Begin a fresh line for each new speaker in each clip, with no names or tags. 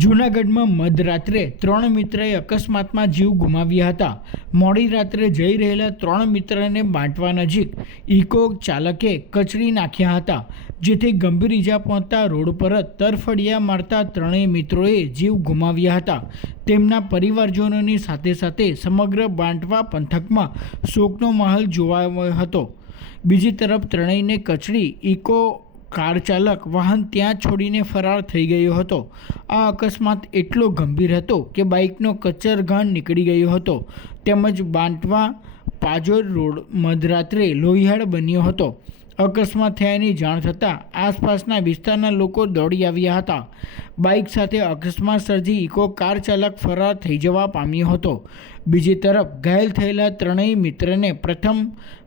જૂનાગઢમાં મધરાત્રે ત્રણ મિત્રએ અકસ્માતમાં જીવ ગુમાવ્યા હતા. મોડી રાત્રે જઈ રહેલા ત્રણ મિત્રને બાંટવા નજીક ઇકો ચાલકે કચડી નાખ્યા હતા, જેથી ગંભીર ઈજા પહોંચતા રોડ પર જ તરફડિયા મારતા ત્રણેય મિત્રોએ જીવ ગુમાવ્યા હતા. તેમના પરિવારજનોની સાથે સાથે સમગ્ર બાંટવા પંથકમાં શોકનો માહોલ જોવાયો હતો. બીજી તરફ ત્રણેયને કચડી ઇકો કાર ચાલક વાહન ત્યાં છોડીને ફરાર થઈ ગયો હતો. આ અકસ્માત એટલો ગંભીર હતો કે બાઇકનો કચરઘાણ નીકળી ગયો હતો. તેમજ બાંટવા પાજોર રોડ મધરાત્રે લોહિયાળ બન્યો હતો. અકસ્માત થયાની જાણ થતાં આસપાસના વિસ્તારના લોકો દોડી આવ્યા હતા. બાઇક સાથે અકસ્માત સર્જી ઇકો કાર ચાલક ફરાર થઈ જવા પામ્યો હતો. બીજી તરફ ઘાયલ થયેલા ત્રણેય મિત્રને પ્રથમ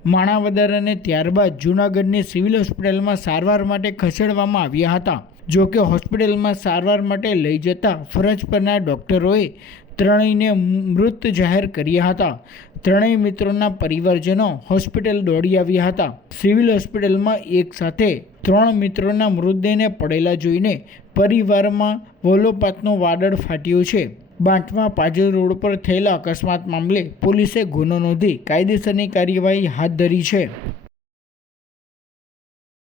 માણાવદર અને ત્યારબાદ જૂનાગઢની સિવિલ હોસ્પિટલમાં સારવાર માટે ખસેડવામાં આવ્યા હતા. જો કે હોસ્પિટલમાં સારવાર માટે લઈ જતા ફરજ પરના ડૉક્ટરોએ ત્રણેયને મૃત જાહેર કર્યા હતા. ત્રણેય મિત્રોના પરિવારજનો હોસ્પિટલ દોડી આવ્યા હતા. સિવિલ હોસ્પિટલમાં એક સાથે ત્રણ મિત્રોના મૃતદેહને પડેલા જોઈને પરિવારમાં વોલોપાતનો વાદળ ફાટ્યો છે. બાંટવા પાજર રોડ પર થયેલા અકસ્માત મામલે પોલીસે ગુનો નોંધી કાયદેસરની કાર્યવાહી હાથ ધરી છે.